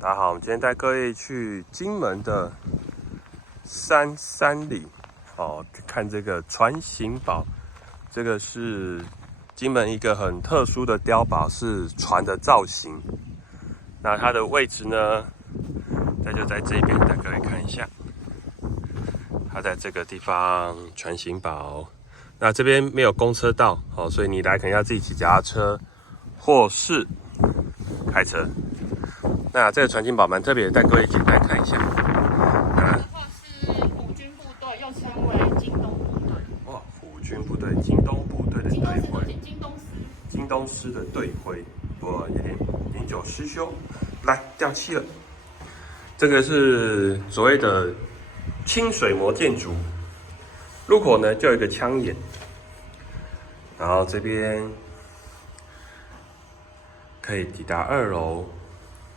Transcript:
大家好，我们今天带各位去金门的三里，看这个船形堡。这个是金门一个很特殊的碉堡，是船的造型。那它的位置呢，就在这边，带各位看一下。它在这个地方，船形堡。那这边没有公车道，所以你来可能要自己骑脚踏车，或是开车。那这个船形堡蛮特别的，带各位简单看一下。的话是虎军部队，又称为金东部队。哇，虎军部队、金东部队的队徽，金东师的队徽，我有点年久失修，来掉漆了。这个是所谓的清水模建筑，入口呢就有一个枪眼，然后这边可以抵达2楼。